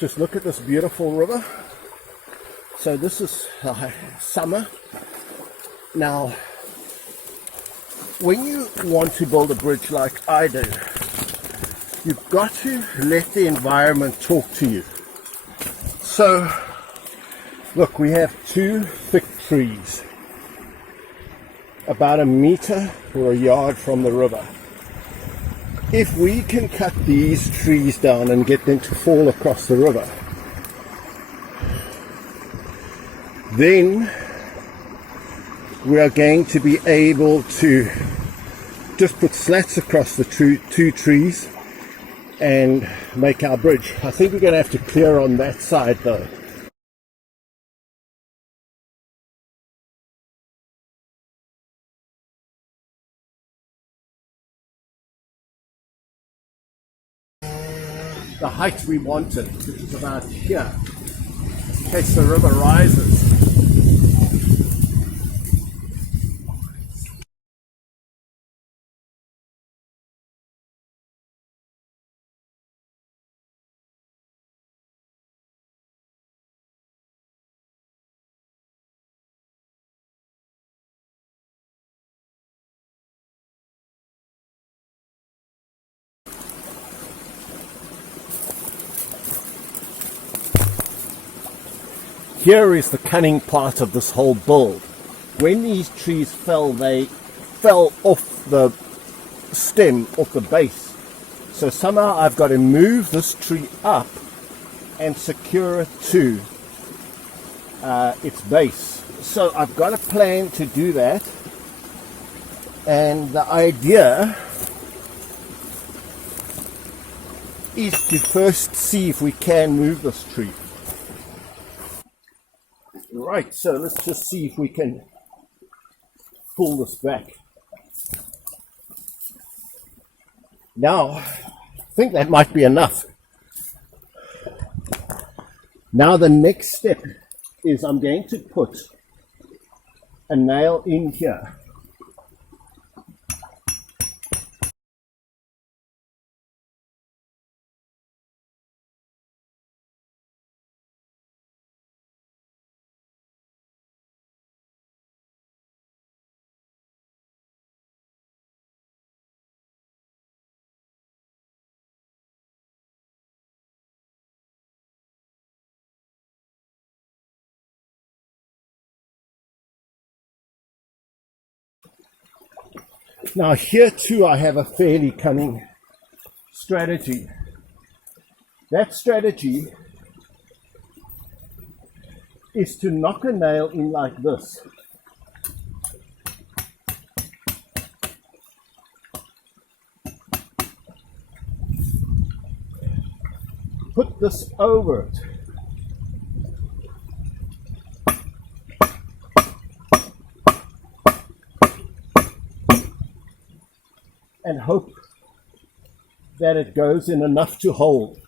Just look at this beautiful river. So this is summer. Now, when you want to build a bridge like I do, you've got to let the environment talk to you. So, look, we have two thick trees, about a meter or a yard from the river. If we can cut these trees down and get them to fall across the river, then we are going to be able to just put slats across the two trees and make our bridge. I think we're going to have to clear on that side though. The height we wanted, which is about here, in case the river rises. Here is the cunning part of this whole build. When these trees fell, they fell off the stem, off the base. So somehow I've got to move this tree up and secure it to its base. So I've got a plan to do that. And the idea is to first see if we can move this tree. Right, so let's just see if we can pull this back. Now, I think that might be enough. Now the next step is I'm going to put a nail in here. Now here too I have a fairly cunning strategy. That strategy is to knock a nail in like this. Put this over it. And hope that it goes in enough to hold.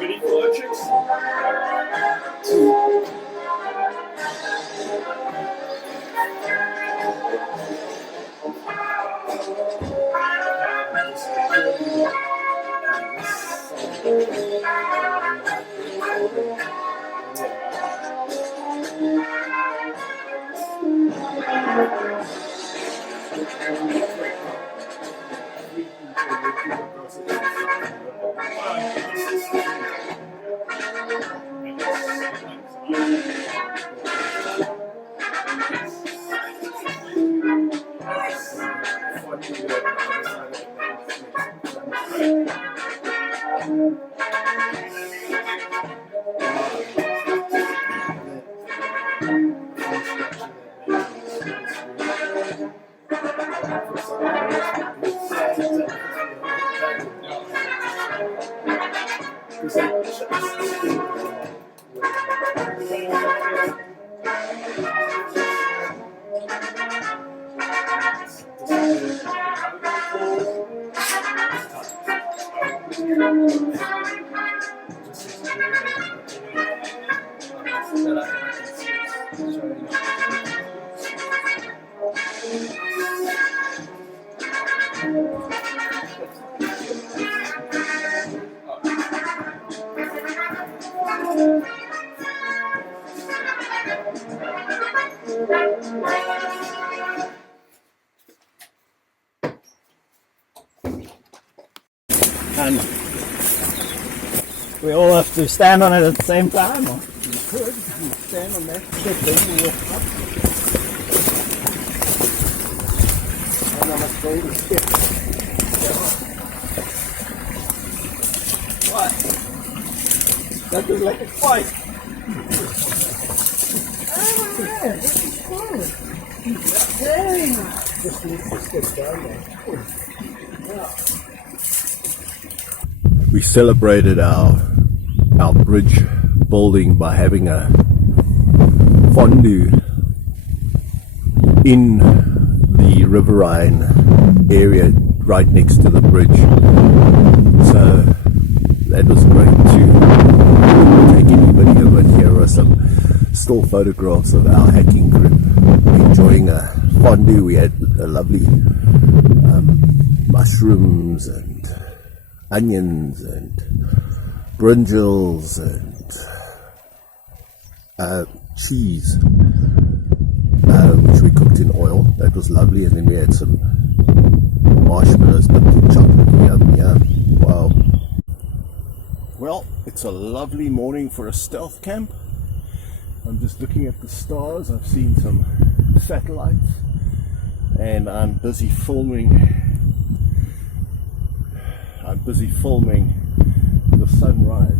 Ready for chicks? And we all have to stand on it at the same time, or you could stand on that step, then you walk up. And I must go the step. What? That was like a fight. Oh man, this is cool. Very nice. Just needs to step down there. Yeah. We celebrated our bridge building by having a fondue in the riverine area right next to the bridge. So that was great too. Take any video, but here are some still photographs of our hacking group enjoying a fondue. We had a lovely mushrooms and onions and brinjals and cheese, which we cooked in oil. That was lovely. And then we had some marshmallows dipped in chocolate. Yum, yum. Wow. Well, it's a lovely morning for a stealth camp. I'm just looking at the stars. I've seen some satellites and I'm busy filming the sunrise.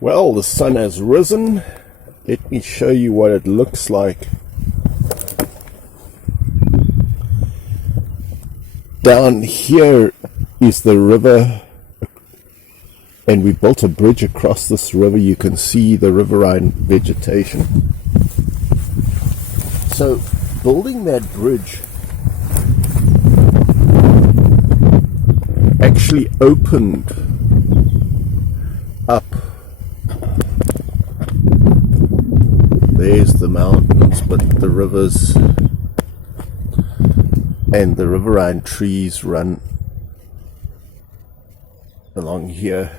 Well, the sun has risen. Let me show you what it looks like. Down here is the river, and we built a bridge across this river. You can see the riverine vegetation. So building that bridge actually opened up. There's the mountains, but the rivers and the riverine trees run along here.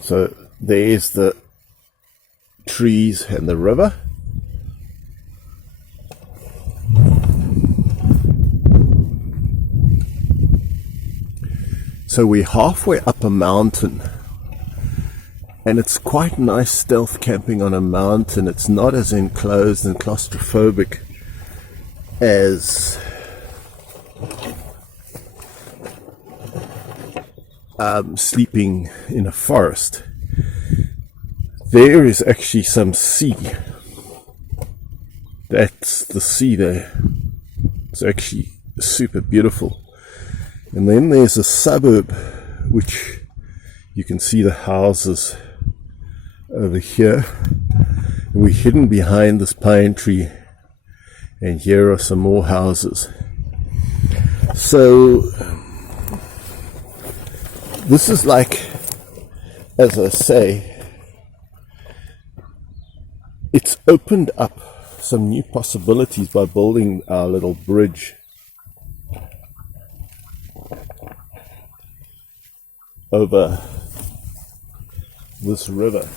So there's the trees and the river. So we're halfway up a mountain, and it's quite nice stealth camping on a mountain. It's not as enclosed and claustrophobic as sleeping in a forest. There is actually some sea. That's the sea there. It's actually super beautiful. And then there's a suburb, which you can see the houses over here. And we're hidden behind this pine tree, and here are some more houses. So this is like, as I say, it's opened up some new possibilities by building our little bridge over this river.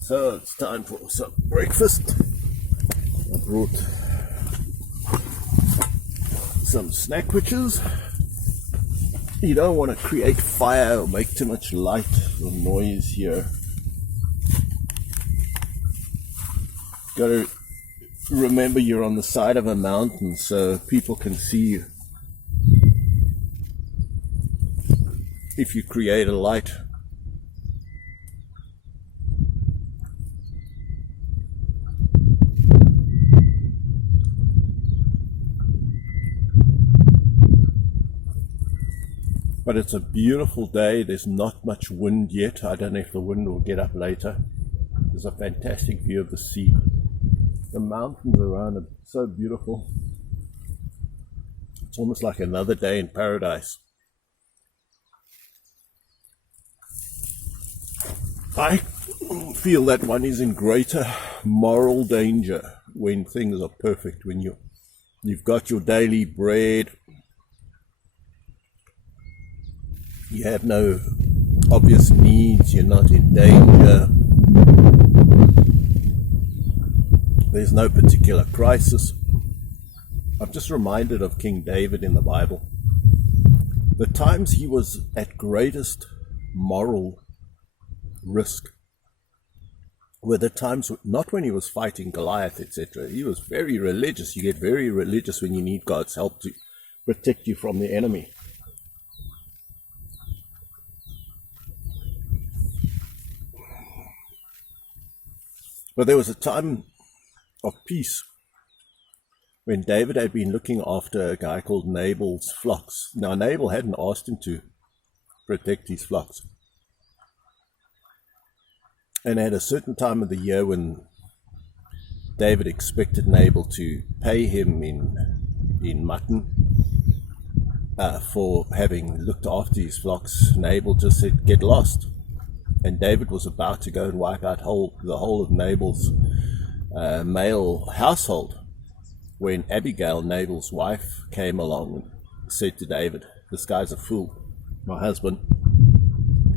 So it's time for some breakfast. I brought some snackwitches. You don't want to create fire or make too much light or noise here. Got to remember you're on the side of a mountain so people can see you. If you create a light, but it's a beautiful day. There's not much wind yet. I don't know if the wind will get up later. There's a fantastic view of the sea. The mountains around are so beautiful. It's almost like another day in paradise. I feel that one is in greater moral danger when things are perfect, when you've got your daily bread, you have no obvious needs, you're not in danger, there's no particular crisis. I'm just reminded of King David in the Bible. The times he was at greatest moral risk were the times not when he was fighting Goliath, etc. He was very religious. You get very religious when you need God's help to protect you from the enemy. But there was a time of peace when David had been looking after a guy called Nabal's flocks. Now, Nabal hadn't asked him to protect his flocks. And at a certain time of the year when David expected Nabal to pay him in mutton for having looked after his flocks, Nabal just said, "Get lost." And David was about to go and wipe out the whole of Nabal's male household when Abigail, Nabal's wife, came along and said to David, "This guy's a fool, my husband.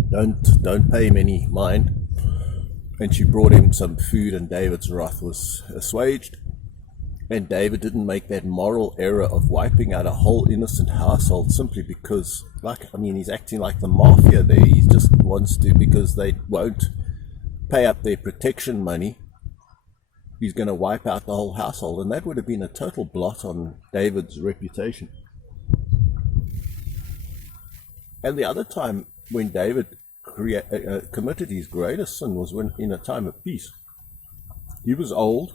Don't pay him any mind." And she brought him some food, and David's wrath was assuaged. And David didn't make that moral error of wiping out a whole innocent household simply because, he's acting like the mafia there. He just wants to, because they won't pay up their protection money, he's going to wipe out the whole household. And that would have been a total blot on David's reputation. And the other time when David committed his greatest sin was when, in a time of peace. He was old.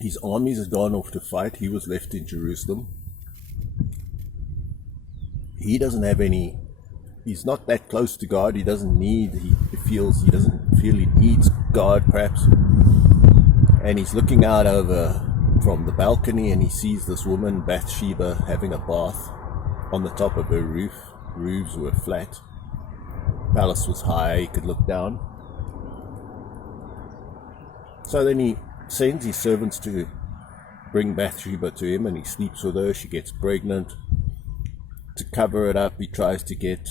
His armies had gone off to fight. He was left in Jerusalem. He doesn't have any, he's not that close to God. He doesn't feel he needs God, perhaps. And he's looking out over from the balcony, and he sees this woman, Bathsheba, having a bath on the top of her roof. Roofs were flat. Palace was high, he could look down. So then he sends his servants to bring Bathsheba to him, and he sleeps with her. She gets pregnant. To cover it up, he tries to get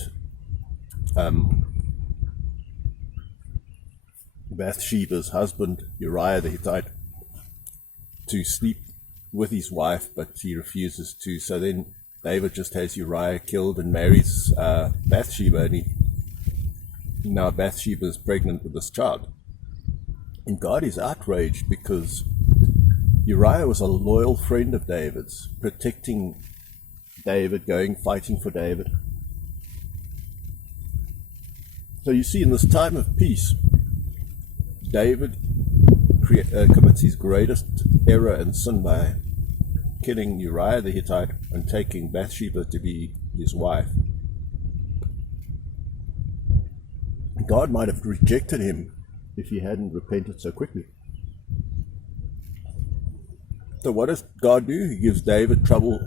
Bathsheba's husband, Uriah the Hittite, to sleep with his wife, but he refuses to. So then David just has Uriah killed and marries Bathsheba, and now Bathsheba is pregnant with this child. And God is outraged because Uriah was a loyal friend of David's, protecting David, fighting for David. So you see, in this time of peace, David commits his greatest error and sin by killing Uriah the Hittite and taking Bathsheba to be his wife. God might have rejected him if he hadn't repented so quickly. So what does God do? He gives David trouble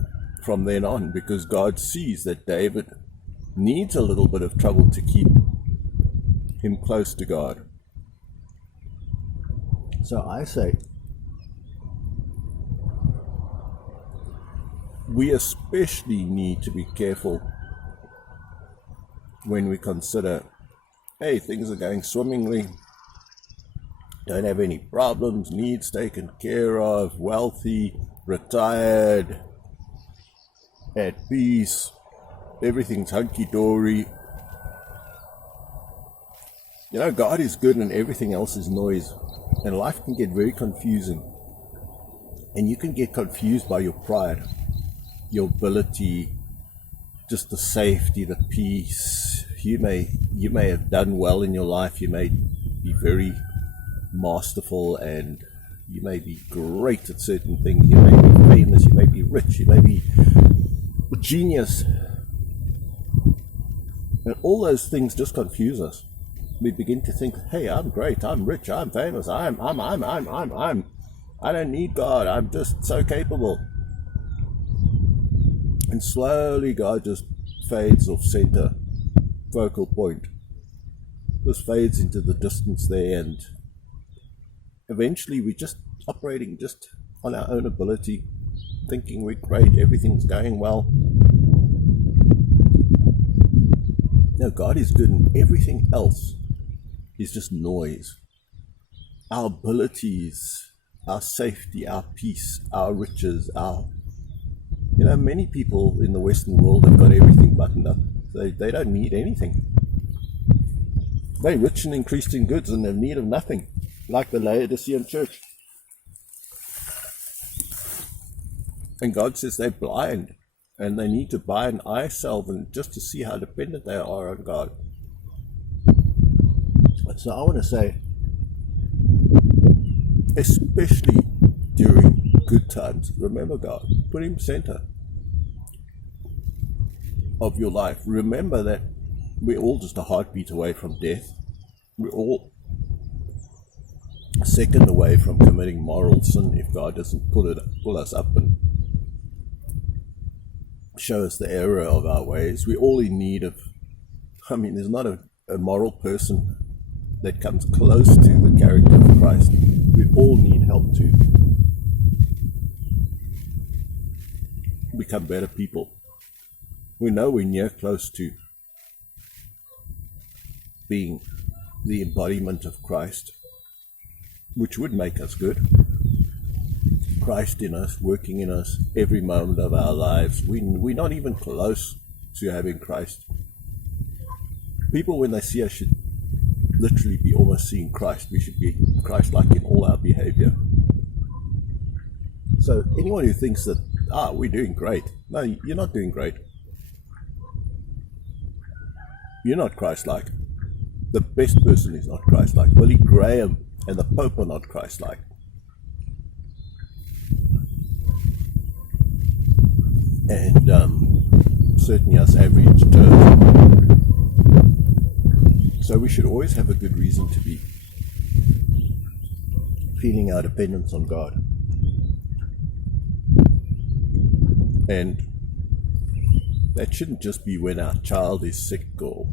from then on, because God sees that David needs a little bit of trouble to keep him close to God. So I say, we especially need to be careful when we consider, hey, things are going swimmingly, don't have any problems, needs taken care of, wealthy, retired, at peace, everything's hunky-dory. You know, God is good and everything else is noise. And life can get very confusing. And you can get confused by your pride, your ability, just the safety, the peace. You may have done well in your life. You may be very masterful, and you may be great at certain things. You may be famous. You may be rich. You may be a genius. And all those things just confuse us. We begin to think, hey, I'm great, I'm rich, I'm famous, I don't need God, I'm just so capable. And slowly God just fades off center, focal point. Just fades into the distance there, and eventually we're just operating just on our own ability, thinking we're great, everything's going well. No, God is good, and everything else is just noise. Our abilities, our safety, our peace, our riches, many people in the Western world have got everything buttoned up. They don't need anything. They're rich and increased in goods and have need of nothing, like the Laodicean church. And God says they're blind, and they need to buy an eye salve just to see how dependent they are on God. So I want to say, especially during good times, remember God. Put him center of your life. Remember that we're all just a heartbeat away from death. We're all a second away from committing moral sin if God doesn't pull us up and show us the error of our ways. We're all in need of, there's not a moral person that comes close to the character of Christ. We all need help to become better people. We know we're near close to being the embodiment of Christ, which would make us good. Christ in us, working in us every moment of our lives. We're not even close to having Christ. People, when they see us, should literally be almost seeing Christ. We should be Christ-like in all our behavior. So anyone who thinks that, we're doing great. No, you're not doing great. You're not Christ-like. The best person is not Christ-like. Billy Graham and the Pope are not Christ-like. And certainly us average Joes. So we should always have a good reason to be feeling our dependence on God. And that shouldn't just be when our child is sick or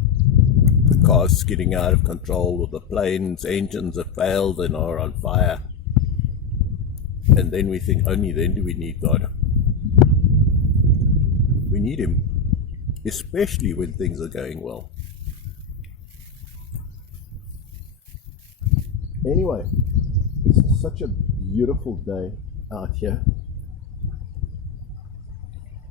the car's skidding out of control or the plane's engines have failed and are on fire. And then we think only then do we need God. We need Him, especially when things are going well. Anyway, it's such a beautiful day out here.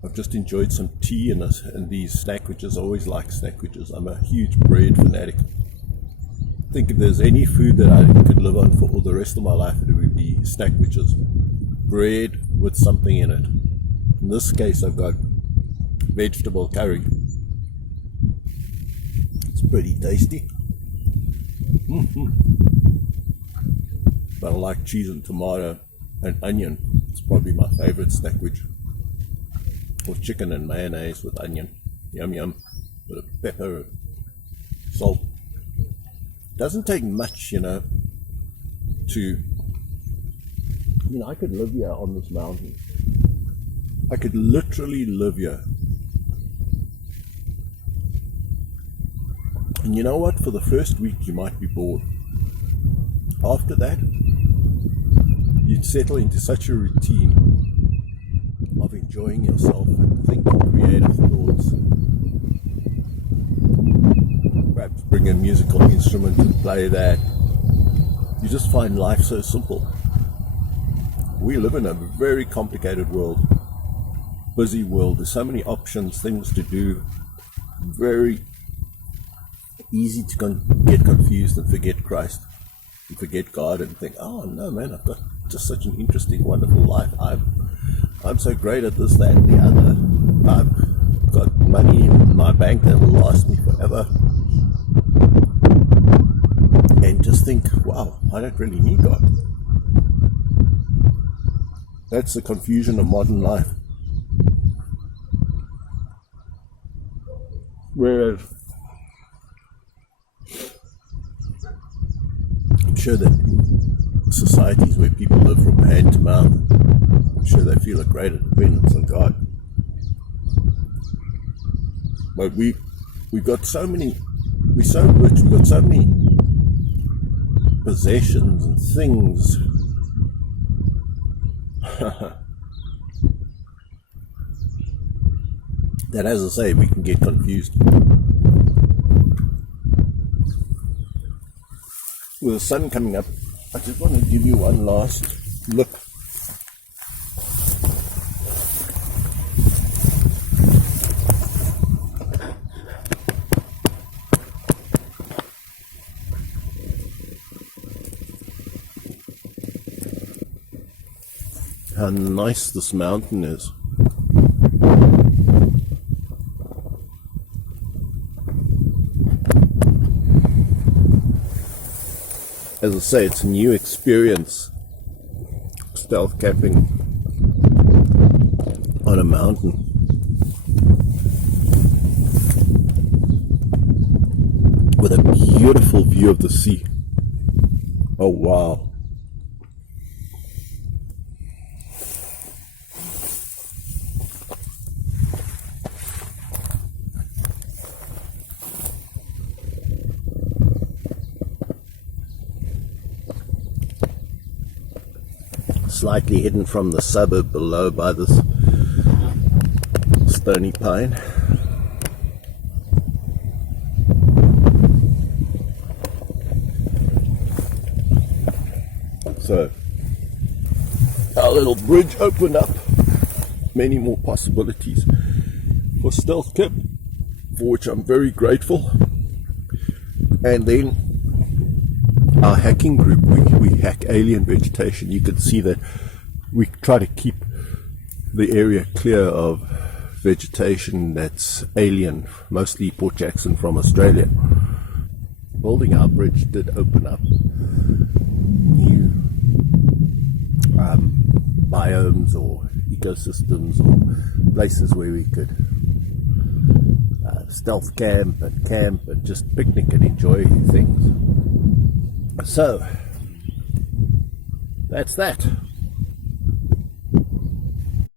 I've just enjoyed some tea and these snackwidges. I always like snackwidges. I'm a huge bread fanatic. I think if there's any food that I could live on for all the rest of my life, it would be snackwidges. Bread with something in it. In this case, I've got vegetable curry. It's pretty tasty. But I like cheese and tomato and onion. It's probably my favorite snackwidge. Or chicken and mayonnaise with onion. Yum yum. Bit of pepper, salt. Doesn't take much, to... I could live here on this mountain. I could literally live here. And you know what? For the first week you might be bored. After that, you'd settle into such a routine of enjoying yourself and thinking creative thoughts. Perhaps bring a musical instrument and play that. You just find life so simple. We live in a very complicated world, busy world. There's so many options, things to do. Very easy to get confused and forget Christ and forget God and think, oh no man, I've got just such an interesting, wonderful life. I'm so great at this, that and the other. I've got money in my bank that will last me forever. And just think, wow, I don't really need God. That's the confusion of modern life. Whereas I'm sure that societies where people live from hand to mouth, I'm sure they feel a greater dependence on God. But we've got so many, we're so rich, we've got so many possessions and things. That, as I say, we can get confused. With the sun coming up, I just want to give you one last look. How nice this mountain is. As I say, it's a new experience, stealth camping on a mountain. With a beautiful view of the sea. Oh wow. Slightly hidden from the suburb below by this stony pine. So our little bridge opened up many more possibilities for stealth camp, for which I'm very grateful. And then our hacking group, we hack alien vegetation. You can see that we try to keep the area clear of vegetation that's alien, mostly Port Jackson from Australia. Building our bridge did open up new biomes or ecosystems or places where we could stealth camp and just picnic and enjoy things. So that's that.